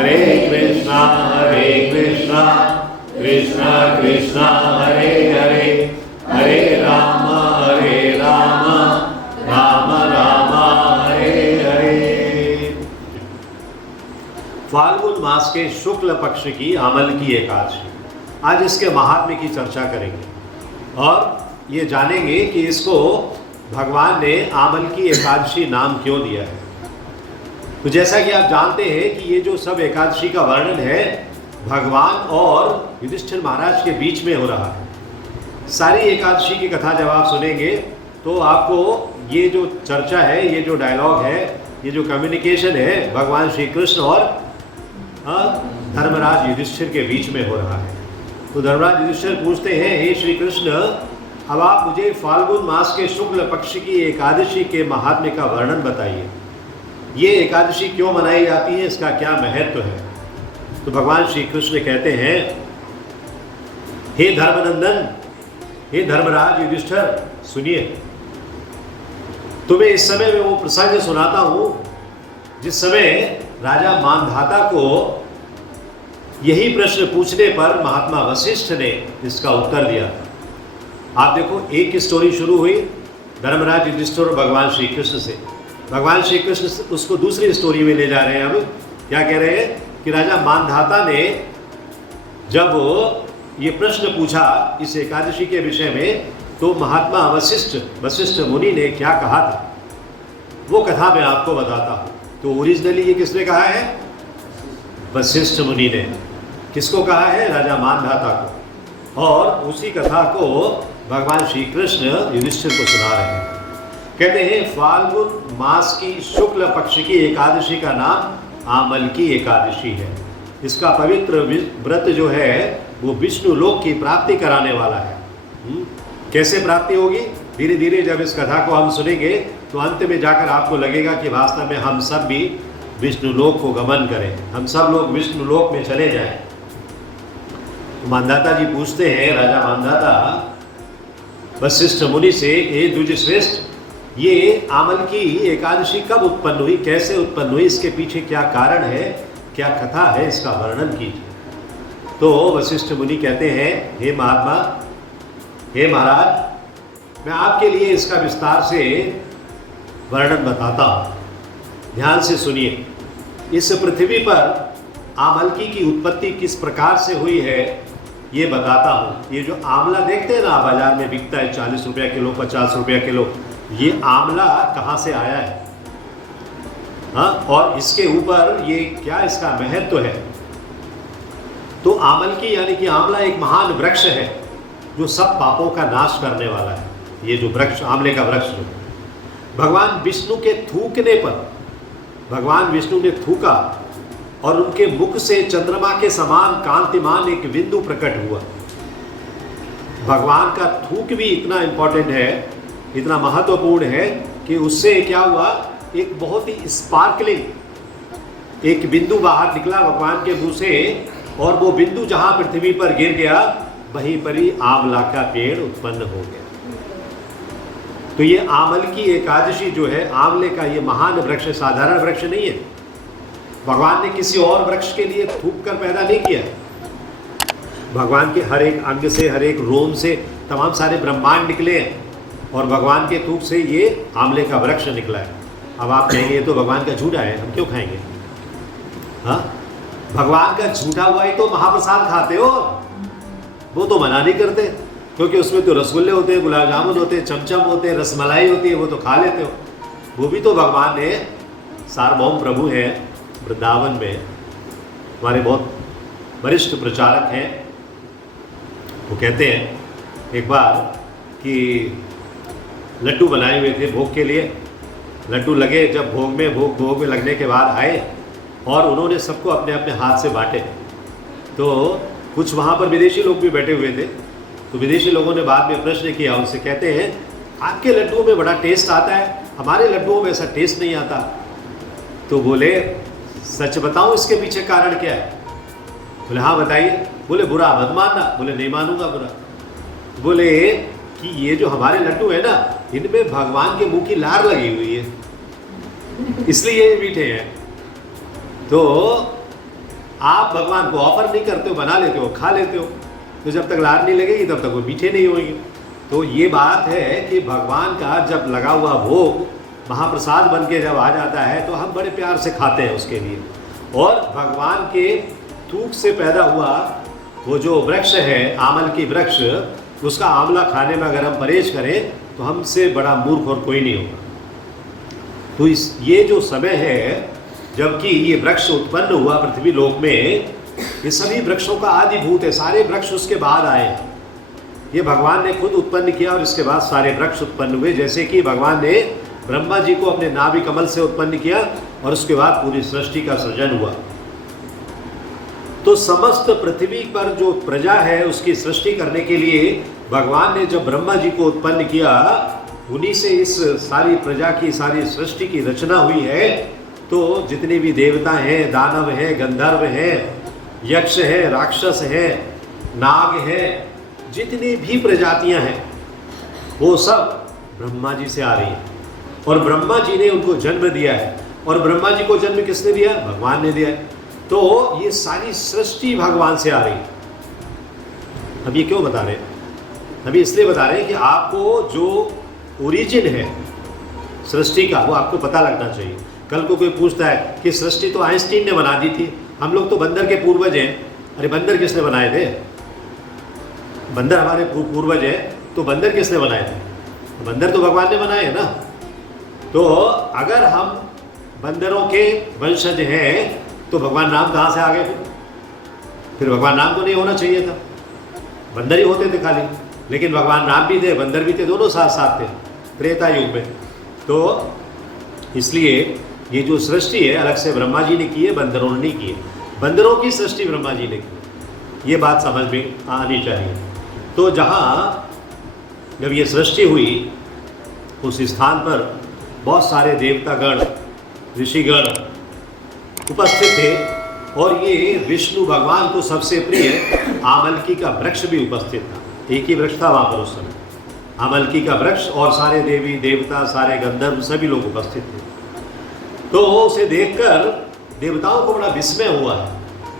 हरे कृष्णा कृष्णा कृष्णा हरे हरे हरे राम राम राम हरे हरे। फाल्गुन मास के शुक्ल पक्ष की आमल की एकादशी, आज इसके महात्म्य की चर्चा करेंगे और ये जानेंगे कि इसको भगवान ने आमल की एकादशी नाम क्यों दिया है। तो जैसा कि आप जानते हैं कि ये जो सब एकादशी का वर्णन है भगवान और युधिष्ठिर महाराज के बीच में हो रहा है। सारी एकादशी की कथा जब आप सुनेंगे तो आपको ये जो चर्चा है, ये जो डायलॉग है, ये जो कम्युनिकेशन है भगवान श्री कृष्ण और धर्मराज युधिष्ठिर के बीच में हो रहा है। तो धर्मराज युधिष्ठिर पूछते हैं, हे श्री कृष्ण, अब आप मुझे फाल्गुन मास के शुक्ल पक्ष की एकादशी के महात्म्य का वर्णन बताइए। ये एकादशी क्यों मनाई जाती है, इसका क्या महत्व है। तो भगवान श्री कृष्ण कहते हैं, हे धर्मनंदन, हे धर्मराज युधिष्ठिर, सुनिए, तुम्हें इस समय में वो प्रसंग सुनाता हूं जिस समय राजा मानधाता को यही प्रश्न पूछने पर महात्मा वशिष्ठ ने इसका उत्तर दिया था। आप देखो, एक स्टोरी शुरू हुई धर्मराज युधिष्ठिर और भगवान श्री कृष्ण से। भगवान श्री कृष्ण उसको दूसरी स्टोरी में ले जा रहे हैं। अब क्या कह रहे हैं कि राजा मानधाता ने जब ये प्रश्न पूछा इस एकादशी के विषय में, तो महात्मा वशिष्ठ मुनि ने क्या कहा था वो कथा मैं आपको बताता हूँ। तो ओरिजिनली ये किसने कहा है? वशिष्ठ मुनि ने। किसको कहा है? राजा मानधाता को। और उसी कथा को भगवान श्री कृष्ण युधिष्ठिर को सुना रहे हैं। कहते हैं, फाल्गुन मास की शुक्ल पक्ष की एकादशी का नाम आमल की एकादशी है। इसका पवित्र व्रत जो है वो विष्णु लोक की प्राप्ति कराने वाला है। कैसे प्राप्ति होगी? धीरे धीरे जब इस कथा को हम सुनेंगे तो अंत में जाकर आपको लगेगा कि वास्तव में हम सब भी विष्णु लोक को गमन करें, हम सब लोग विष्णु लोक में चले जाएं। तो मानधाता जी पूछते हैं, राजा मानधाता वशिष्ठ मुनि से, हे द्विजश्रेष्ठ, ये आमल की एकादशी कब उत्पन्न हुई, कैसे उत्पन्न हुई, इसके पीछे क्या कारण है, क्या कथा है, इसका वर्णन कीजिए। तो वशिष्ठ मुनि कहते हैं, हे महात्मा, हे महाराज, मैं आपके लिए इसका विस्तार से वर्णन बताता हूँ। ध्यान से सुनिए। इस पृथ्वी पर आमलकी की उत्पत्ति किस प्रकार से हुई है ये बताता हूँ। ये जो आंवला देखते हैं ना बाजार में बिकता है 40 रुपया किलो, 50 रुपया किलो, ये आंवला कहाँ से आया है? हाँ, और इसके ऊपर ये क्या इसका महत्व है? तो आमलकी यानी कि आंवला एक महान वृक्ष है जो सब पापों का नाश करने वाला है। ये जो वृक्ष, आंवले का वृक्ष, जो भगवान विष्णु के थूकने पर, भगवान विष्णु ने थूका और उनके मुख से चंद्रमा के समान कांतिमान एक बिंदु प्रकट हुआ। भगवान का थूक भी इतना इंपॉर्टेंट है, इतना महत्वपूर्ण है कि उससे क्या हुआ, एक बहुत ही स्पार्कलिंग एक बिंदु बाहर निकला भगवान के मुंह से, और वो बिंदु जहां पृथ्वी पर गिर गया वहीं पर ही आंवला का पेड़ उत्पन्न हो गया। तो ये आमल की एकादशी जो है, आंवले का ये महान वृक्ष, साधारण वृक्ष नहीं है। भगवान ने किसी और वृक्ष के लिए थूक कर पैदा नहीं किया। भगवान के हर एक अंग से, हर एक रोम से तमाम सारे ब्रह्मांड निकले हैं और भगवान के थूक से ये आंवले का वृक्ष निकला है। अब आप कहेंगे ये तो भगवान का झूठा है, हम क्यों खाएंगे? हाँ, भगवान का झूठा हुआ ही तो महाप्रसाद खाते हो, वो तो मना नहीं करते, क्योंकि उसमें तो रसगुल्ले होते हैं, गुलाब जामुन होते हैं, चमचम होते हैं, रसमलाई होती है, वो तो खा लेते हो। वो भी तो भगवान ने, सार्वभौम प्रभु हैं वृंदावन में, हमारे बहुत वरिष्ठ प्रचारक हैं, वो कहते हैं एक बार कि लड्डू बनाए हुए थे भोग के लिए। लड्डू लगे जब भोग में लगने के बाद आए और उन्होंने सबको अपने अपने हाथ से बांटे। तो कुछ वहाँ पर विदेशी लोग भी बैठे हुए थे। तो विदेशी लोगों ने बाद में प्रश्न किया उनसे, कहते हैं आपके लड्डुओं में बड़ा टेस्ट आता है, हमारे लड्डुओं में ऐसा टेस्ट नहीं आता। तो बोले सच बताऊं इसके पीछे कारण क्या है? बोले हाँ बताइए। बोले बुरा मत मानना। बोले नहीं मानूंगा बुरा। बोले कि ये जो हमारे लड्डू है ना, इनमें भगवान के मुंह की लार लगी हुई है, इसलिए ये मीठे हैं। तो आप भगवान को ऑफर नहीं करते हो, बना लेते हो, खा लेते हो, तो जब तक लार नहीं लगेगी तब तक वो मीठे नहीं होंगे। तो ये बात है कि भगवान का जब लगा हुआ भोग महाप्रसाद बन के जब आ जाता है तो हम बड़े प्यार से खाते हैं उसके लिए। और भगवान के थूक से पैदा हुआ वो जो वृक्ष है आमल की वृक्ष, उसका आंवला खाने में अगर हम परहेज करें तो हमसे बड़ा मूर्ख और कोई नहीं होगा। तो ये जो समय है जबकि ये वृक्ष उत्पन्न हुआ पृथ्वी लोक में, ये सभी वृक्षों का आदिभूत है, सारे वृक्ष उसके बाद आए हैं। ये भगवान ने खुद उत्पन्न किया और इसके बाद सारे वृक्ष उत्पन्न हुए। जैसे कि भगवान ने ब्रह्मा जी को अपने नाभि कमल से उत्पन्न किया और उसके बाद पूरी सृष्टि का सृजन हुआ। तो समस्त पृथ्वी पर जो प्रजा है उसकी सृष्टि करने के लिए भगवान ने जब ब्रह्मा जी को उत्पन्न किया, उन्हीं से इस सारी प्रजा की सारी सृष्टि की रचना हुई है। तो जितने भी देवता हैं, दानव हैं, गंधर्व हैं, यक्ष हैं, राक्षस हैं, नाग हैं, जितनी भी प्रजातियां हैं वो सब ब्रह्मा जी से आ रही हैं और ब्रह्मा जी ने उनको जन्म दिया है। और ब्रह्मा जी को जन्म किसने दिया? भगवान ने दिया है। तो ये सारी सृष्टि भगवान से आ रही है। अब ये क्यों बता रहे हैं? अभी इसलिए बता रहे हैं कि आपको जो ओरिजिन है सृष्टि का वो आपको पता लगना चाहिए। कल को कोई पूछता है कि सृष्टि तो आइंस्टीन ने बना दी थी, हम लोग तो बंदर के पूर्वज हैं। अरे बंदर किसने बनाए थे? बंदर हमारे पूर्वज हैं, तो बंदर किसने बनाए थे? बंदर तो भगवान ने बनाए हैं ना। तो अगर हम बंदरों के वंशज हैं तो भगवान राम कहाँ से आ गए? फिर भगवान राम तो नहीं होना चाहिए था, बंदर ही होते थे खाली। लेकिन भगवान राम भी थे, बंदर भी थे, दोनों साथ साथ थे त्रेता युग में। तो इसलिए ये जो सृष्टि है अलग से ब्रह्मा जी ने की है, बंदरों ने नहीं की है। बंदरों की सृष्टि ब्रह्मा जी ने की, ये बात समझ में आनी चाहिए। तो जहाँ जब ये सृष्टि हुई उस स्थान पर बहुत सारे देवतागण, ऋषिगण उपस्थित थे और ये विष्णु भगवान को सबसे प्रिय आमलकी का वृक्ष भी उपस्थित था। एक ही वृक्ष था वहाँ पर उस समय, आमलकी का वृक्ष, और सारे देवी देवता, सारे गंधर्व, सभी लोग उपस्थित थे। तो उसे देखकर देवताओं को बड़ा विस्मय हुआ है।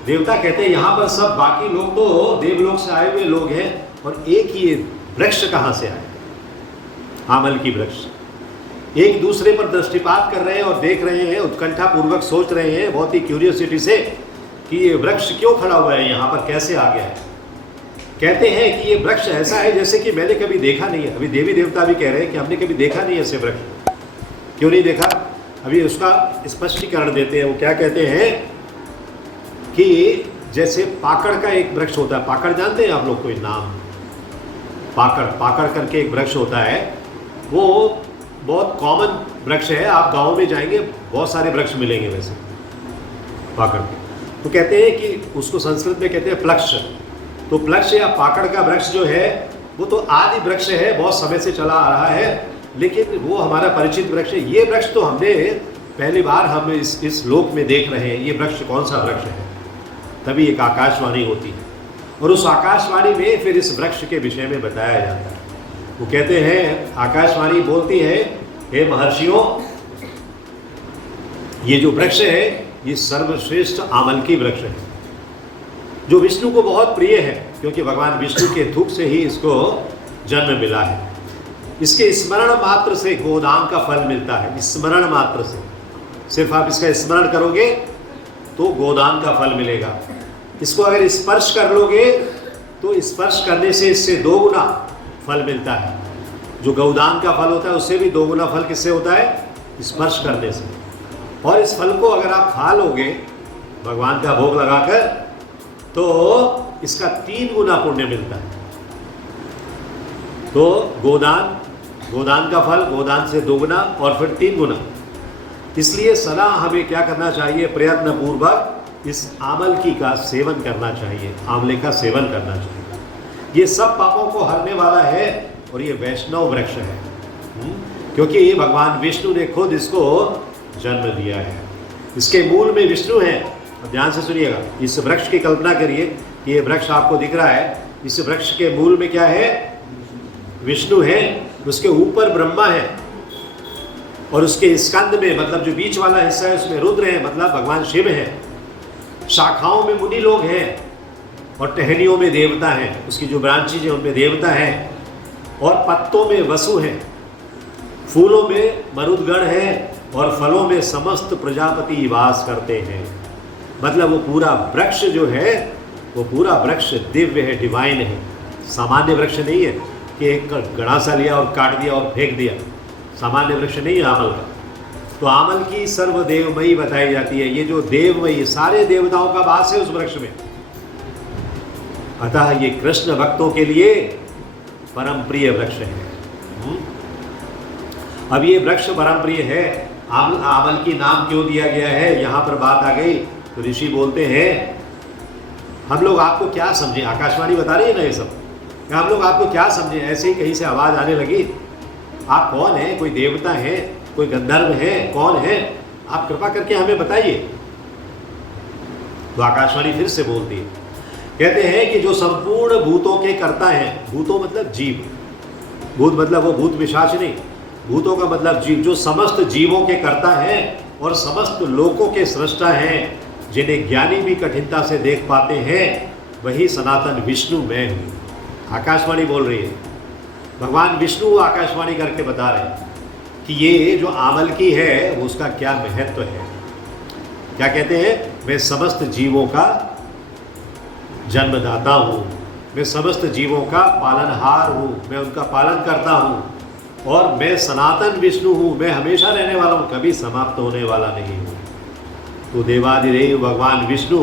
देवता कहते हैं यहाँ पर सब बाकी लोग तो देवलोक से आए हुए लोग हैं और एक ही वृक्ष कहाँ से आए? आमलकी वृक्ष। एक दूसरे पर दृष्टिपात कर रहे हैं और देख रहे हैं, उत्कंठा पूर्वक सोच रहे हैं बहुत ही क्यूरियोसिटी से कि ये वृक्ष क्यों खड़ा हुआ है यहाँ पर, कैसे आ गया है। कहते हैं कि ये वृक्ष ऐसा है जैसे कि मैंने कभी देखा नहीं है। अभी देवी देवता भी कह रहे हैं कि हमने कभी देखा नहीं है ऐसे वृक्ष। क्यों नहीं देखा? अभी उसका स्पष्टीकरण देते हैं। वो क्या कहते हैं कि जैसे पाकड़ का एक वृक्ष होता है, पाकड़ जानते हैं आप लोग? कोई नाम? पाकड़ करके एक वृक्ष होता है, वो बहुत कॉमन वृक्ष है। आप गाँव में जाएंगे बहुत सारे वृक्ष मिलेंगे वैसे पाकड़ के। तो कहते हैं कि उसको संस्कृत में कहते हैं प्लक्ष। तो प्लक्ष या पाकड़ का वृक्ष जो है वो तो आदि वृक्ष है, बहुत समय से चला आ रहा है, लेकिन वो हमारा परिचित वृक्ष है। ये वृक्ष तो हमने पहली बार हम इस लोक में देख रहे हैं। ये वृक्ष कौन सा वृक्ष है? तभी एक आकाशवाणी होती है और उस आकाशवाणी में फिर इस वृक्ष के विषय में बताया जाता है। वो कहते हैं, आकाशवाणी बोलती है, हे महर्षियों, ये जो वृक्ष है ये सर्वश्रेष्ठ आमलकी वृक्ष है जो विष्णु को बहुत प्रिय है, क्योंकि भगवान विष्णु के थूक से ही इसको जन्म मिला है। इसके स्मरण मात्र से गोदान का फल मिलता है। स्मरण मात्र से, सिर्फ आप इसका स्मरण करोगे तो गोदान का फल मिलेगा। इसको अगर स्पर्श कर लोगे तो स्पर्श करने से इससे 2 गुना फल मिलता है। जो गौदान का फल होता है उससे भी 2 गुना फल किससे होता है? स्पर्श करने से। और इस फल को अगर आप खा लोगे भगवान का भोग लगाकर तो इसका 3 गुना पुण्य मिलता है। तो गोदान का फल, गोदान से 2 गुना और फिर 3 गुना। इसलिए सदा हमें क्या करना चाहिए? प्रयत्न पूर्वक इस आमलकी का सेवन करना चाहिए, आंवले का सेवन करना चाहिए। ये सब पापों को हरने वाला है और ये वैष्णव वृक्ष है, क्योंकि भगवान विष्णु ने खुद इसको जन्म दिया है। इसके मूल में विष्णु है। ध्यान से सुनिएगा, इस वृक्ष की कल्पना करिए कि ये वृक्ष आपको दिख रहा है, इस वृक्ष के मूल में क्या है? विष्णु है, उसके ऊपर ब्रह्मा है और उसके स्कंद में, मतलब जो बीच वाला हिस्सा है उसमें रुद्र है, मतलब भगवान शिव है। शाखाओं में मुनि लोग हैं और टहनियों में देवता हैं, उसकी जो ब्रांचेज हैं उनमें देवता हैं, और पत्तों में वसु हैं, फूलों में मरुदगण हैं और फलों में समस्त प्रजापति वास करते हैं। मतलब वो पूरा वृक्ष जो है वो पूरा वृक्ष दिव्य है, डिवाइन है, सामान्य वृक्ष नहीं है कि एक गड़ासा लिया और काट दिया और फेंक दिया। सामान्य वृक्ष नहीं है आमल का। तो आमल की सर्वदेवमयी बताई जाती है। ये जो देवमयी सारे देवताओं का वास है उस वृक्ष में। अतः ये कृष्ण भक्तों के लिए परम प्रिय वृक्ष है। अब ये वृक्ष परम प्रिय है, आमल की नाम क्यों दिया गया है, यहाँ पर बात आ गई। तो ऋषि बोलते हैं हम लोग आपको क्या समझे, आकाशवाणी बता रही है ना ये सब, हम लोग आपको क्या समझे, ऐसे ही कहीं से आवाज़ आने लगी। आप कौन हैं, कोई देवता है, कोई गंधर्व है, कौन है, आप कृपा करके हमें बताइए। तो आकाशवाणी फिर से बोलती है, कहते हैं कि जो संपूर्ण भूतों के कर्ता हैं, भूतों मतलब जीव, भूत मतलब वो भूत पिशाच नहीं, भूतों का मतलब जीव, जो समस्त जीवों के कर्ता हैं और समस्त लोकों के सृष्टा हैं, जिन्हें ज्ञानी भी कठिनता से देख पाते हैं, वही सनातन विष्णु मैं हूँ। आकाशवाणी बोल रही है, भगवान विष्णु आकाशवाणी करके बता रहे हैं कि ये जो आमल की है वो उसका क्या महत्व है। क्या कहते हैं, मैं समस्त जीवों का जन्मदाता हूँ, मैं समस्त जीवों का पालनहार हूँ, मैं उनका पालन करता हूँ, और मैं सनातन विष्णु हूँ, मैं हमेशा रहने वाला हूँ, कभी समाप्त होने वाला नहीं हूँ। तो देवाधिदेव भगवान विष्णु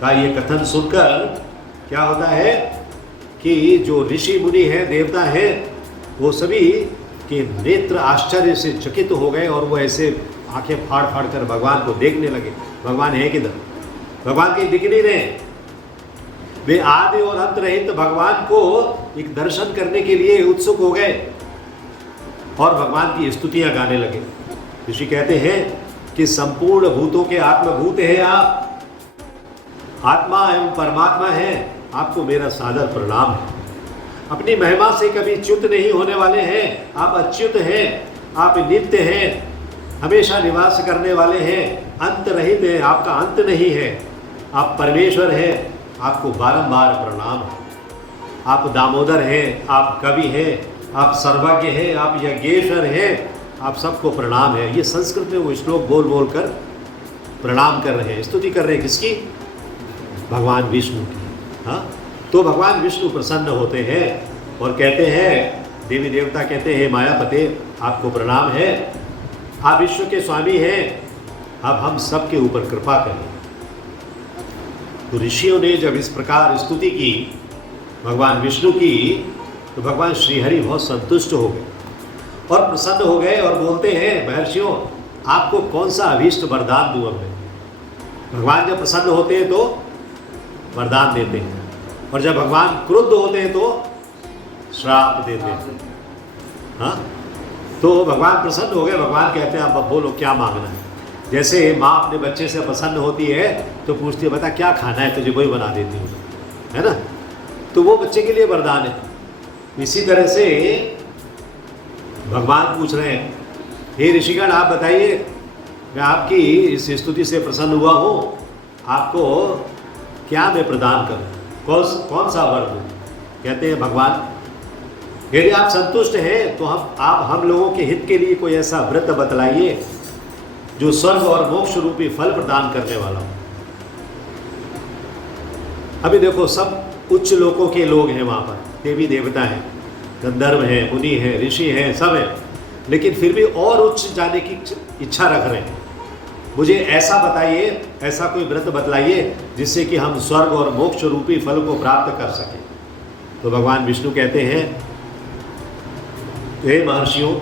का ये कथन सुनकर क्या होता है कि जो ऋषि मुनि हैं, देवता हैं, वो सभी के नेत्र आश्चर्य से चकित हो गए और वो ऐसे आंखें फाड़ फाड़ कर भगवान को देखने लगे। भगवान है किधर, भगवान कहीं दिख नहीं रहे। वे आदि और अंत रहित भगवान को एक दर्शन करने के लिए उत्सुक हो गए और भगवान की स्तुतियां गाने लगे। ऋषि कहते हैं कि संपूर्ण भूतों के आत्मभूत है आप, आत्मा एवं परमात्मा है, आपको मेरा सादर प्रणाम है। अपनी महिमा से कभी च्युत नहीं होने वाले हैं, आप अच्युत हैं, आप नित्य हैं, हमेशा निवास करने वाले हैं, अंत रहित हैं, आपका अंत नहीं है, आप परमेश्वर हैं, आपको बारंबार प्रणाम है। आप दामोदर हैं, आप कवि हैं, आप सर्वज्ञ हैं, आप यज्ञेश्वर हैं, आप सबको प्रणाम है। ये संस्कृत में वो श्लोक बोल बोल कर प्रणाम कर रहे हैं, स्तुति कर रहे हैं, किसकी, भगवान विष्णु की। हाँ, तो भगवान विष्णु प्रसन्न होते हैं और कहते हैं, देवी देवता कहते हैं, मायापते आपको प्रणाम है, आप विश्व के स्वामी हैं, अब हम सबके ऊपर कृपा करें। तो ऋषियों ने जब इस प्रकार स्तुति की भगवान विष्णु की, तो भगवान श्रीहरि बहुत संतुष्ट हो गए और प्रसन्न हो गए और बोलते हैं, महर्षियों आपको कौन सा अभीष्ट वरदान दूँ अब मैं। भगवान जब प्रसन्न होते हैं तो वरदान देते हैं, और जब भगवान क्रुद्ध होते हैं तो श्राप देते हैं। हाँ, तो भगवान प्रसन्न हो गए, भगवान कहते हैं अब बोलो क्या मांगना है। जैसे माँ अपने बच्चे से प्रसन्न होती है तो पूछती है, बता क्या खाना है, तुझे वही बना देती हूँ, है ना। तो वो बच्चे के लिए वरदान है। इसी तरह से भगवान पूछ रहे हैं, हे ऋषिगण आप बताइए, मैं आपकी इस स्तुति से प्रसन्न हुआ हूँ, आपको क्या मैं प्रदान करूँ, कौन सा वर दूँ। कहते हैं भगवान, यदि आप संतुष्ट हैं तो आप हम लोगों के हित के लिए कोई ऐसा व्रत बतलाइए जो स्वर्ग और मोक्ष रूपी फल प्रदान करने वाला हो। अभी देखो सब उच्च लोकों के लोग हैं, वहाँ पर देवी देवता हैं, गंधर्व हैं, मुनि हैं, ऋषि हैं, सब हैं, लेकिन फिर भी और उच्च जाने की इच्छा रख रहे हैं। मुझे ऐसा बताइए, ऐसा कोई व्रत बतलाइए जिससे कि हम स्वर्ग और मोक्ष रूपी फल को प्राप्त कर सकें। तो भगवान विष्णु कहते हैं, हे महर्षियों,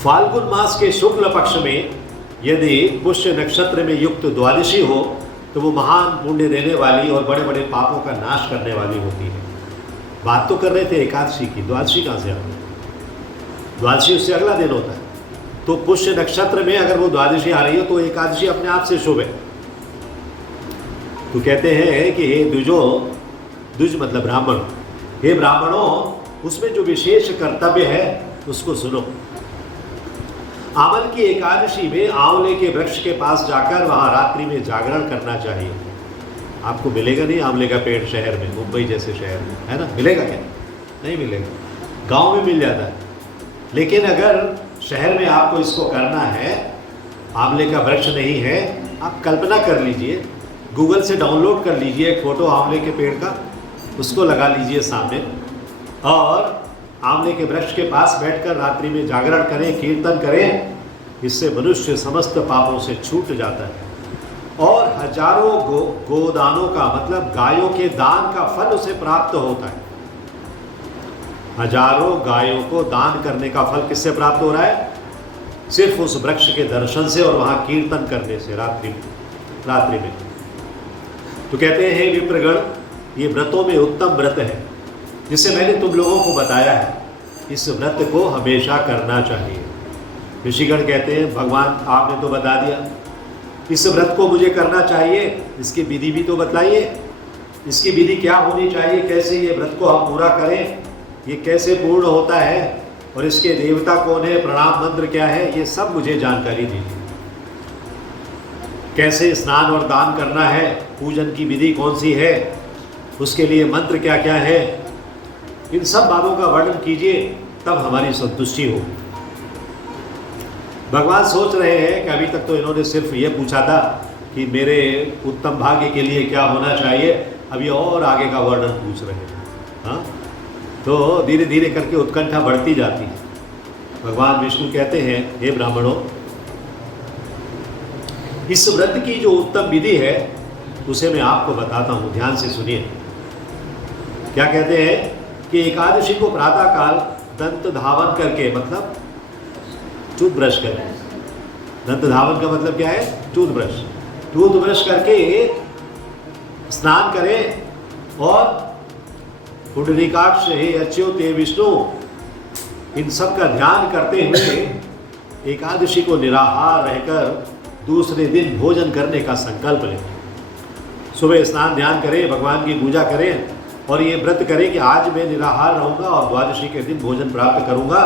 फाल्गुन मास के शुक्ल पक्ष में यदि पुष्य नक्षत्र में युक्त द्वादशी हो तो वो महान पुण्य देने वाली और बड़े बड़े पापों का नाश करने वाली होती है। बात तो कर रहे थे एकादशी की, द्वादशी कहाँ से आती है, द्वादशी उससे अगला दिन होता है। तो पुष्य नक्षत्र में अगर वो द्वादशी आ रही हो तो एकादशी अपने आप से शुभ है। तो कहते हैं कि हे द्विजो, द्विज मतलब ब्राह्मण, हे ब्राह्मणों, उसमें जो विशेष कर्तव्य है उसको सुनो। आमल की एकादशी में आंवले के वृक्ष के पास जाकर वहाँ रात्रि में जागरण करना चाहिए। आपको मिलेगा नहीं आंवले का पेड़ शहर में, मुंबई जैसे शहर में, है ना? मिलेगा क्या? नहीं मिलेगा। गांव में मिल जाता है, लेकिन अगर शहर में आपको इसको करना है, आंवले का वृक्ष नहीं है, आप कल्पना कर लीजिए, गूगल से डाउनलोड कर लीजिए एक फ़ोटो आंवले के पेड़ का, उसको लगा लीजिए सामने और आंवले के वृक्ष के पास बैठकर रात्रि में जागरण करें, कीर्तन करें। इससे मनुष्य समस्त पापों से छूट जाता है और हजारों गोदानों का मतलब गायों के दान का फल उसे प्राप्त होता है। हजारों गायों को दान करने का फल किससे प्राप्त हो रहा है? सिर्फ उस वृक्ष के दर्शन से और वहाँ कीर्तन करने से रात्रि में। तो कहते हैं विप्रगण, ये व्रतों में उत्तम व्रत है जिसे मैंने तुम लोगों को बताया है। इस व्रत को हमेशा करना चाहिए। ऋषिगण कहते हैं भगवान आपने तो बता दिया, इस व्रत को मुझे करना चाहिए, इसकी विधि भी तो बताइए। इसकी विधि क्या होनी चाहिए, कैसे ये व्रत को हम पूरा करें, ये कैसे पूर्ण होता है और इसके देवता कौन है, प्रणाम मंत्र क्या है, ये सब मुझे जानकारी दीजिए। कैसे स्नान और दान करना है, पूजन की विधि कौन सी है, उसके लिए मंत्र क्या क्या है, इन सब बातों का वर्णन कीजिए, तब हमारी संतुष्टि हो। भगवान सोच रहे हैं कि अभी तक तो इन्होंने सिर्फ ये पूछा था कि मेरे उत्तम भाग्य के लिए क्या होना चाहिए, अभी और आगे का वर्णन पूछ रहे हैं। हाँ, तो धीरे धीरे करके उत्कंठा बढ़ती जाती है। भगवान विष्णु कहते हैं, हे ब्राह्मणों, इस व्रत की जो उत्तम विधि है उसे मैं आपको बताता हूँ, ध्यान से सुनिए। क्या कहते हैं कि एकादशी को प्रातःकाल दंत धावन करके, मतलब टूथब्रश करें। दंत धावन का मतलब क्या है? टूथब्रश करके स्नान करें और पुंडरीकाक्ष हे अच्युत हे विष्णु, इन सब का ध्यान करते हुए एकादशी को निराहार रहकर दूसरे दिन भोजन करने का संकल्प लें। सुबह स्नान ध्यान करें, भगवान की पूजा करें और ये व्रत करें कि आज मैं निराहार रहूँगा और द्वादशी के दिन भोजन प्राप्त करूँगा,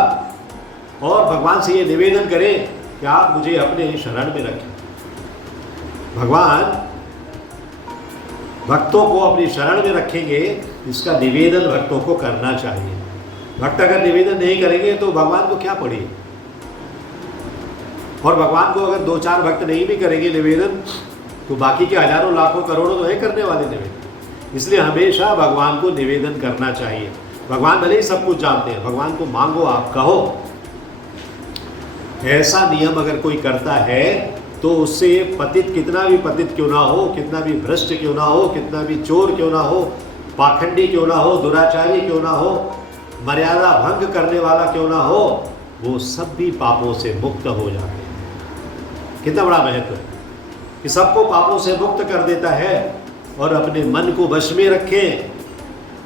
और भगवान से ये निवेदन करें कि आप मुझे अपने शरण में रखें। भगवान भक्तों को अपनी शरण में रखेंगे, इसका निवेदन भक्तों को करना चाहिए। भक्त अगर निवेदन नहीं करेंगे तो भगवान को क्या पड़ी, और भगवान को अगर 2-4 भक्त नहीं भी करेंगे निवेदन, तो बाकी के हजारों लाखों करोड़ों तो है करने वाले निवेदन। इसलिए हमेशा भगवान को निवेदन करना चाहिए। भगवान भले ही सब कुछ जानते हैं, भगवान को मांगो, आप कहो। ऐसा नियम अगर कोई करता है तो उससे पतित, कितना भी पतित क्यों ना हो, कितना भी भ्रष्ट क्यों ना हो, कितना भी चोर क्यों ना हो, पाखंडी क्यों ना हो, दुराचारी क्यों ना हो, मर्यादा भंग करने वाला क्यों ना हो, वो सब भी पापों से मुक्त हो जाते हैं। कितना बड़ा महत्व है कि सबको पापों से मुक्त कर देता है। और अपने मन को वश में रखें,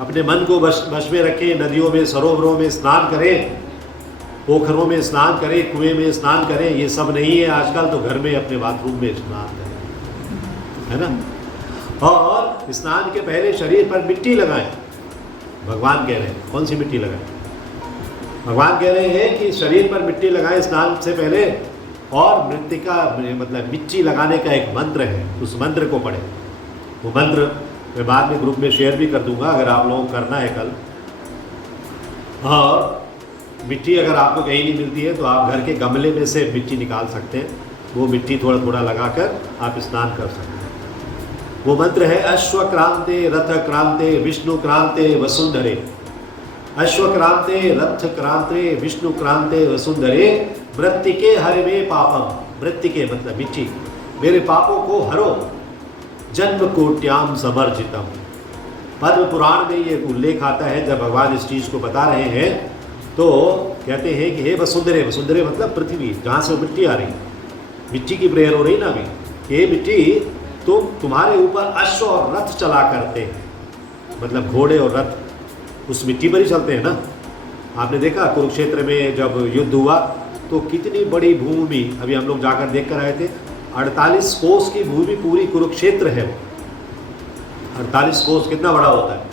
अपने मन को वश में रखें। नदियों में, सरोवरों में स्नान करें, पोखरों में स्नान करें, कुएं में स्नान करें। ये सब नहीं है आजकल, तो घर में अपने बाथरूम में स्नान करें, है ना। और स्नान के पहले शरीर पर मिट्टी लगाएं। भगवान कह रहे हैं कौन सी मिट्टी लगाएं? भगवान कह रहे हैं कि शरीर पर मिट्टी लगाएं स्नान से पहले, और मृतिका मतलब मिट्टी लगाने का एक मंत्र है, उस मंत्र को पढ़ें। वो मंत्र मैं बाद में ग्रुप में शेयर भी कर दूंगा, अगर आप लोगों को करना है कल। और मिट्टी अगर आपको कहीं नहीं मिलती है तो आप घर के गमले में से मिट्टी निकाल सकते हैं, वो मिट्टी थोड़ा थोड़ा लगाकर आप स्नान कर सकते हैं। वो मंत्र है अश्वक्रांते रथ क्रांते विष्णु क्रांते वसुंधरे। अश्वक्रांते रथ क्रांते विष्णु क्रांते वसुंधरे वृत्तिके हरिमे पापम। वृत्तिके मतलब मिट्टी, मेरे पापों को हरो जन्म कोट्याम समर्जितम। पद्म पुराण में ये उल्लेख आता है, जब भगवान इस चीज़ को बता रहे हैं तो कहते हैं कि हे वसुंधरे, वसुंधरे मतलब पृथ्वी, जहाँ से मिट्टी आ रही, मिट्टी की प्रेयर हो रही ना अभी, ये मिट्टी तुम्हारे ऊपर अश्व और रथ चला करते हैं, मतलब घोड़े और रथ उस मिट्टी पर ही चलते हैं ना। आपने देखा कुरुक्षेत्र में जब युद्ध हुआ तो कितनी बड़ी भूमि, अभी हम लोग जाकर देख कर आए थे, 48 कोस की भूमि पूरी कुरुक्षेत्र है। 48 कोस कितना बड़ा होता है।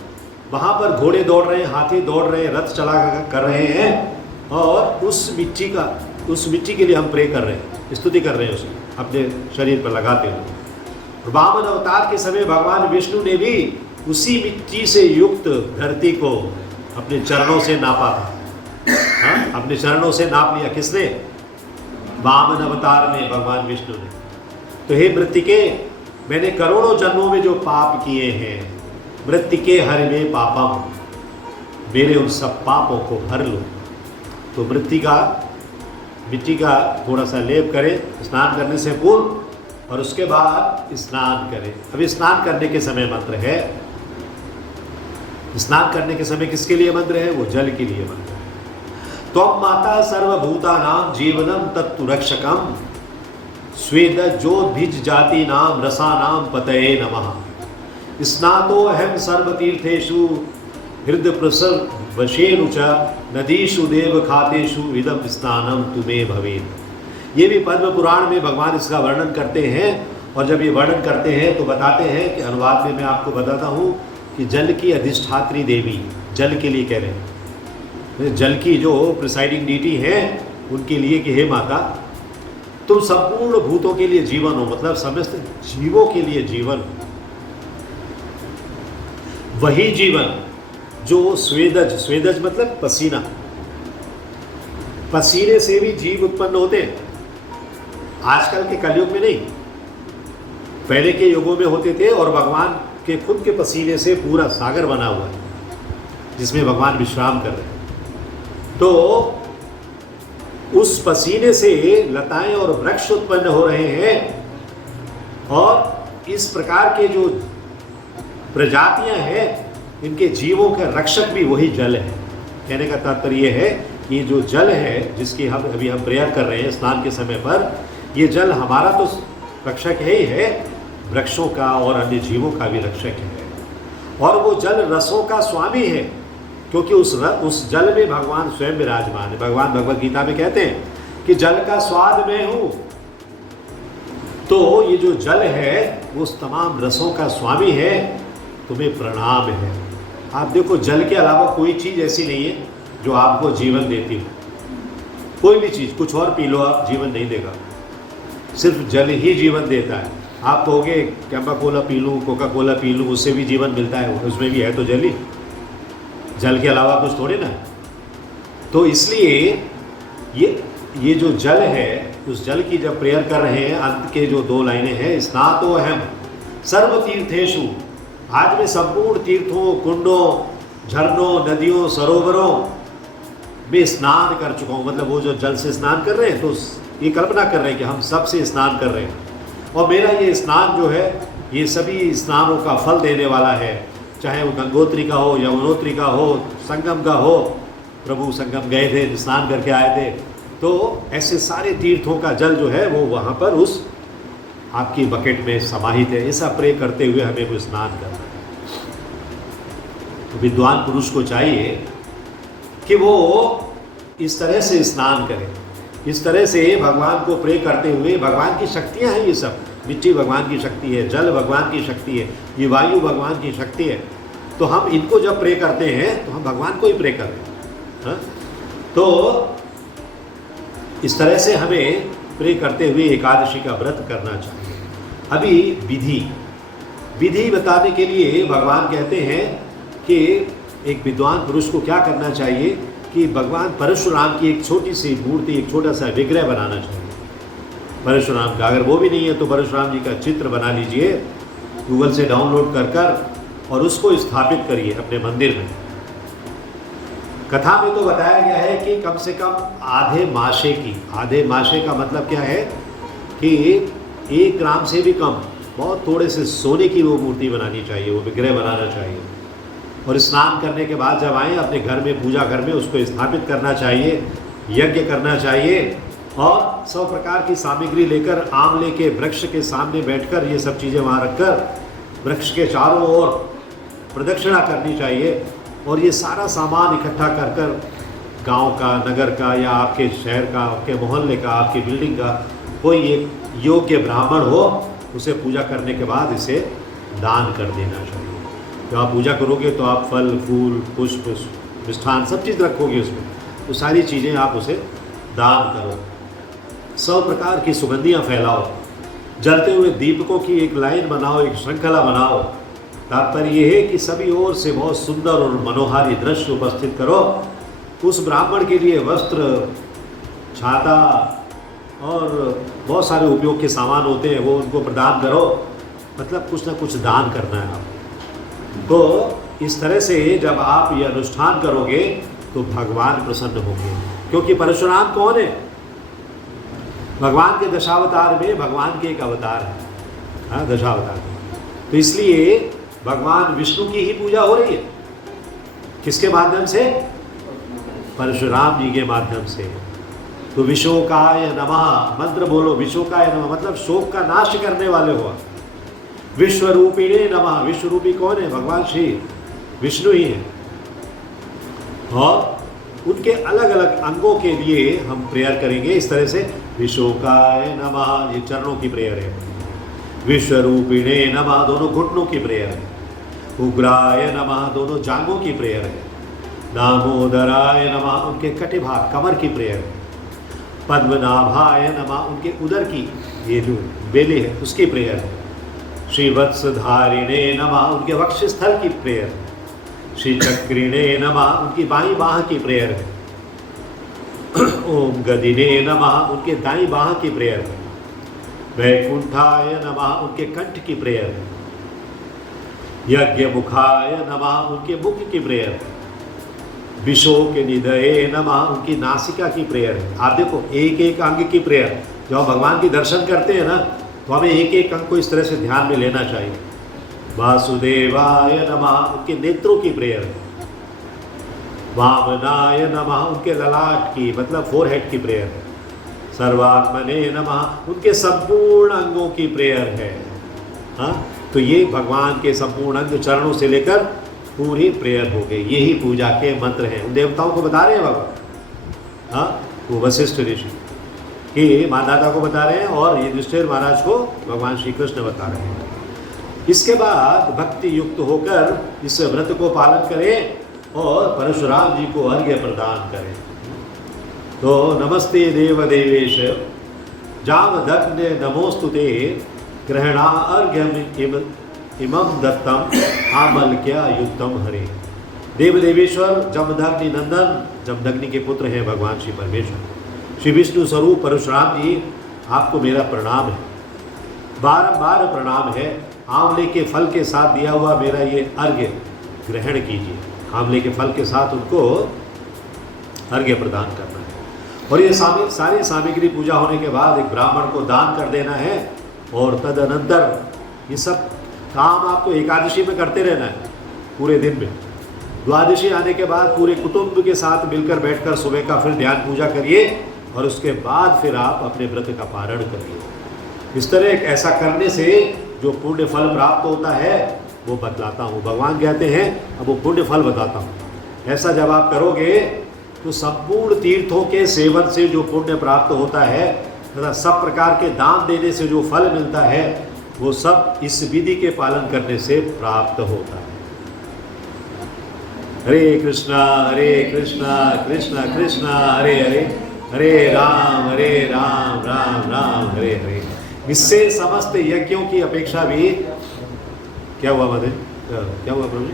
वहाँ पर घोड़े दौड़ रहे हैं, हाथी दौड़ रहे हैं, रथ चला कर रहे हैं, और उस मिट्टी का उस मिट्टी के लिए हम प्रे कर रहे हैं, स्तुति कर रहे हैं उसे अपने शरीर पर लगाते हुए। और वामन अवतार के समय भगवान विष्णु ने भी उसी मिट्टी से युक्त धरती को अपने चरणों से नापा था। हाँ, अपने चरणों से नाप लिया। किसने? वामन अवतार में भगवान विष्णु ने। तो हे मृत्तिके, मैंने करोड़ों जन्मों में जो पाप किए हैं, मृत्तिके हर में पापम, मेरे उन सब पापों को हर लो। तो मिट्टी का थोड़ा सा लेप करें स्नान करने से पूर्व, और उसके बाद स्नान करें। अभी स्नान करने के समय मंत्र है, स्नान करने के समय किसके लिए मंत्र है? वो जल के लिए मंत्र है। त्वं माता सर्वभूतानां जीवनम तत्तु रक्षकम, स्वेद ज्योतिभिज जाति नाम रसानाम पतये नमः। स्नातो अहम सर्वतीर्थेषु हृदय प्रसव वशेनु च नदीषु देव खातेषु इदम स्नानम तुम्हें भवेत्। ये भी पद्म पुराण में भगवान इसका वर्णन करते हैं। और जब ये वर्णन करते हैं तो बताते हैं कि अनुवाद में मैं आपको बताता हूँ कि जल की अधिष्ठात्री देवी, जल के लिए कह रहे हैं, जल की जो प्रिसाइडिंग डीटी है उनके लिए कि हे माता, तुम संपूर्ण भूतों के लिए जीवन हो, मतलब समस्त जीवों के लिए जीवन हो। वही जीवन जो स्वेदज मतलब पसीना, पसीने से भी जीव उत्पन्न होते हैं। आजकल के कलयुग में नहीं, पहले के युगों में होते थे। और भगवान के खुद के पसीने से पूरा सागर बना हुआ है जिसमें भगवान विश्राम कर रहे हैं। तो उस पसीने से लताएं और वृक्ष उत्पन्न हो रहे हैं। और इस प्रकार के जो प्रजातियां हैं, इनके जीवों का रक्षक भी वही जल है। कहने का तात्पर्य है कि जो जल है जिसकी हम प्रेयर कर रहे हैं स्नान के समय पर, ये जल हमारा तो रक्षक है ही है, वृक्षों का और अन्य जीवों का भी रक्षक है। और वो जल रसों का स्वामी है, क्योंकि उस जल में भगवान स्वयं विराजमान है। भगवान भगवद गीता में कहते हैं कि जल का स्वाद मैं हूँ। तो ये जो जल है वो उस तमाम रसों का स्वामी है। तुम्हें प्रणाम है। आप देखो, जल के अलावा कोई चीज़ ऐसी नहीं है जो आपको जीवन देती हो। कोई भी चीज़, कुछ और पी लो आप, जीवन नहीं देगा। सिर्फ जल ही जीवन देता है। आप कहोगे कैंपा कोला पी लूँ, कोका कोला पी लूँ, उससे भी जीवन मिलता है, उसमें भी है तो जल ही, जल के अलावा कुछ थोड़े ना। तो इसलिए ये जो जल है, उस जल की जब प्रेयर कर रहे हैं, अंत के जो 2 लाइनें हैं, स्नातो अहम सर्व तीर्थेषु, आज मैं संपूर्ण तीर्थों, कुंडों, झरनों, नदियों, सरोवरों में स्नान कर चुका हूँ। मतलब वो जो जल से स्नान कर रहे हैं, तो ये कल्पना कर रहे हैं कि हम सब से स्नान कर रहे हैं। और मेरा ये स्नान जो है, ये सभी स्नानों का फल देने वाला है। चाहे वो गंगोत्री का हो, यमुनोत्री का हो, संगम का हो। प्रभु संगम गए थे, स्नान करके आए थे। तो ऐसे सारे तीर्थों का जल जो है वो वहाँ पर उस आपकी बकेट में समाहित है। ऐसा प्रे करते हुए हमें वो स्नान करना है। तो विद्वान पुरुष को चाहिए कि वो इस तरह से स्नान करे, इस तरह से भगवान को प्रे करते हुए। भगवान की शक्तियाँ हैं ये सब। मिट्टी भगवान की शक्ति है, जल भगवान की शक्ति है, ये वायु भगवान की शक्ति है। तो हम इनको जब प्रे करते हैं तो हम भगवान को ही प्रे कर रहे हैं। हाँ? तो इस तरह से हमें प्रे करते हुए एकादशी का व्रत करना चाहिए। अभी विधि बताने के लिए भगवान कहते हैं कि एक विद्वान पुरुष को क्या करना चाहिए कि भगवान परशुराम की एक छोटी सी मूर्ति, एक छोटा सा विग्रह बनाना चाहिए परशुराम का। अगर वो भी नहीं है तो परशुराम जी का चित्र बना लीजिए, गूगल से डाउनलोड कर और उसको स्थापित करिए अपने मंदिर में। कथा में तो बताया गया है कि कम से कम आधे माशे का मतलब क्या है कि 1 ग्राम से भी कम, बहुत थोड़े से सोने की वो मूर्ति बनानी चाहिए, वो विग्रह बनाना चाहिए। और स्नान करने के बाद जब आएँ अपने घर में, पूजा घर में उसको स्थापित करना चाहिए, यज्ञ करना चाहिए। और 100 प्रकार की सामग्री लेकर आंवले के वृक्ष के सामने बैठकर ये सब चीज़ें वहाँ रखकर वृक्ष के चारों ओर प्रदक्षिणा करनी चाहिए। और ये सारा सामान इकट्ठा कर गांव का, नगर का या आपके शहर का, आपके मोहल्ले का, आपकी बिल्डिंग का कोई एक योग्य ब्राह्मण हो, उसे पूजा करने के बाद इसे दान कर देना चाहिए। जब आप पूजा करोगे तो आप फल, फूल, पुष्प, मिष्ठान सब चीज़ रखोगे उसमें, तो सारी चीज़ें आप उसे दान करो। सब प्रकार की सुगंधियाँ फैलाओ, जलते हुए दीपकों की एक लाइन बनाओ, एक श्रृंखला बनाओ। तात्पर्य ये है कि सभी ओर से बहुत सुंदर और मनोहारी दृश्य उपस्थित करो। उस ब्राह्मण के लिए वस्त्र, छाता और बहुत सारे उपयोग के सामान होते हैं, वो उनको प्रदान करो। मतलब कुछ ना कुछ दान करना है आपको। तो इस तरह से जब आप ये अनुष्ठान करोगे तो भगवान प्रसन्न होंगे। क्योंकि परशुराम कौन है? भगवान के दशावतार में भगवान के एक अवतार है, हाँ, दशावतार में। तो इसलिए भगवान विष्णु की ही पूजा हो रही है। किसके माध्यम से? परशुराम जी के माध्यम से। तो विशोकाय नमः मंत्र बोलो। विशोकाय नमः मतलब शोक का नाश करने वाले हो। विश्वरूपिणे नमः, विश्वरूपी कौन है? भगवान श्री विष्णु ही है। और उनके अलग अलग अंगों के लिए हम प्रेयर करेंगे इस तरह से। विशोकाय नमः ये चरणों की प्रेयर है। विश्वरूपिणे नमः दोनों घुटनों की प्रेयर है। उग्राय नमः दोनों जांघों की प्रेयर है। दामोदराय नमः उनके कटिभाग कमर की प्रेयर है। पद्मनाभाय नमः उनके उदर की, ये जो बेले है उसकी प्रेयर है। श्रीवत्सधारिणे नमः उनके वक्षस्थल की प्रेयर है। श्री चक्रिणे नमः उनकी बाईं बाह की प्रेयर है। ओम गदिने नमः उनके दाईं बाह की प्रेयर है। वैकुंठाय नमः उनके कंठ की प्रेयर है। यज्ञ मुखाय नमः उनके मुख की प्रेयर है। विशोक निधये नमः उनकी नासिका की प्रेयर है। आप देखो एक एक अंग की प्रेयर। जब हम भगवान की दर्शन करते हैं ना तो हमें एक एक अंग को इस तरह से ध्यान में लेना चाहिए। वासुदेवाय नमः उनके नेत्रों की प्रेयर है। वामनाय नमः उनके ललाट की मतलब फोरहेड की प्रेयर है। सर्वात्मने नमः उनके संपूर्ण अंगों की प्रेयर है। हाँ, तो ये भगवान के संपूर्ण अंग चरणों से लेकर पूरी प्रेयर हो गई। यही पूजा के मंत्र हैं। उन देवताओं को बता रहे हैं भगवान, हाँ, वो वशिष्ठ ऋषि कि मानदाता को बता रहे हैं और युधिष्ठिर महाराज को भगवान श्री कृष्ण बता रहे हैं। इसके बाद भक्ति युक्त होकर इस व्रत को पालन करें और परशुराम जी को अर्घ्य प्रदान करें। तो नमस्ते देव देवेश जामदग्ने नमोस्तुते ग्रहणा अर्घ्यम इमं दत्तम आमल्क्या युक्तम हरे। देव देवेश्वर जमदग्नि नंदन, जमदग्नि के पुत्र हैं भगवान श्री परमेश्वर। श्री विष्णु स्वरूप परशुराम जी आपको मेरा प्रणाम है, बारंबार प्रणाम है। आंवले के फल के साथ दिया हुआ मेरा ये अर्घ्य ग्रहण कीजिए। आंवले के फल के साथ उनको अर्घ्य प्रदान करना है। और ये सारी सामग्री पूजा होने के बाद एक ब्राह्मण को दान कर देना है। और तदनंतर ये सब काम आपको एकादशी में करते रहना है पूरे दिन में। द्वादशी आने के बाद पूरे कुटुंब के साथ मिलकर बैठकर सुबह का फिर ध्यान पूजा करिए और उसके बाद फिर आप अपने व्रत का पारण करिए। इस तरह ऐसा करने से जो पुण्य फल प्राप्त होता है वो बतलाता हूँ। भगवान कहते हैं अब वो पुण्य फल बताता हूँ। ऐसा जब आप करोगे तो संपूर्ण तीर्थों के सेवन से जो पुण्य प्राप्त होता है तथा सब प्रकार के दान देने से जो फल मिलता है वो सब इस विधि के पालन करने से प्राप्त होता है। हरे कृष्णा कृष्णा कृष्णा हरे हरे, हरे राम राम राम हरे हरे। इससे समस्त यज्ञों की अपेक्षा भी क्या हुआ मदे? क्या हुआ प्रभु?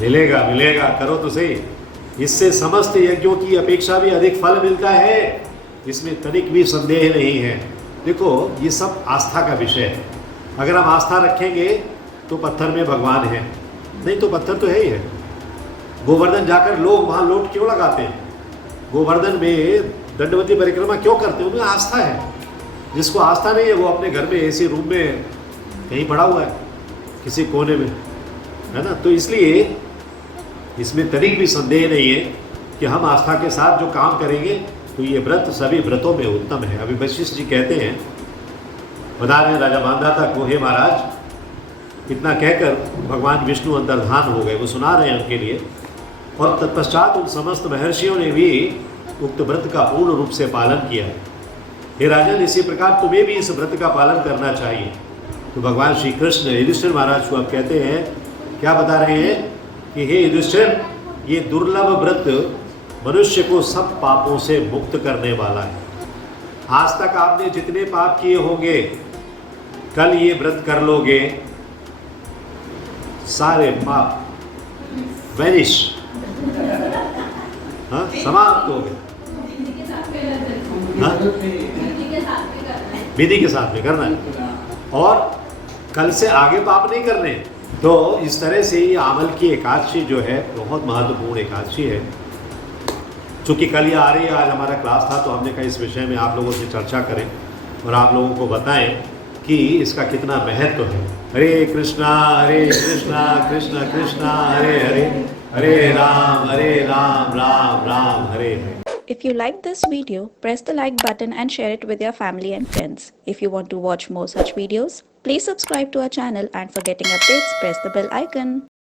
मिलेगा करो तो सही। इससे समस्त यज्ञों की अपेक्षा भी अधिक फल मिलता है, इसमें तनिक भी संदेह नहीं है। देखो ये सब आस्था का विषय है। अगर हम आस्था रखेंगे तो पत्थर में भगवान है, नहीं तो पत्थर तो है ही है। गोवर्धन जाकर लोग वहाँ लोट क्यों लगाते हैं? गोवर्धन में दंडवती परिक्रमा क्यों करते हैं? उनमें आस्था है। जिसको आस्था नहीं है वो अपने घर में ऐसे रूम में कहीं पड़ा हुआ है किसी कोने में, है ना। तो इसलिए इसमें तनिक भी संदेह नहीं है कि हम आस्था के साथ जो काम करेंगे तो ये व्रत सभी व्रतों में उत्तम है। अभी वशिष्ठ जी कहते हैं, बता रहे हैं राजा मानदाता को, हे महाराज, इतना कहकर भगवान विष्णु अंतर्धान हो गए। वो सुना रहे हैं उनके लिए। और तत्पश्चात उन समस्त महर्षियों ने भी उक्त व्रत का पूर्ण रूप से पालन किया। हे राजन, इसी प्रकार तुम्हें भी इस व्रत का पालन करना चाहिए। तो भगवान श्री कृष्ण युधिष्ठिर महाराज को अब कहते हैं, क्या बता रहे हैं कि हे युधिष्ठिर, ये दुर्लभ व्रत मनुष्य को सब पापों से मुक्त करने वाला है। आज तक आपने जितने पाप किए होंगे, कल ये व्रत कर लोगे, सारे पाप वैनिश, हाँ, समाप्त हो गए। हाँ? विधि के साथ में करना है और कल से आगे पाप नहीं करने। तो इस तरह से ये आमल की एकादशी जो है बहुत महत्वपूर्ण एकादशी है। चूँकि कल ये आ रही है, आज हमारा क्लास था, तो हमने कहा इस विषय में आप लोगों से चर्चा करें और आप लोगों को बताएं कि इसका कितना महत्व है। हरे कृष्णा कृष्ण कृष्णा हरे हरे, हरे Ram Ram Ram Hare Hare. If you like this video, press the like button and share it with your family and friends. If you want to watch more such videos, please subscribe to our channel, and for getting updates, press the bell icon.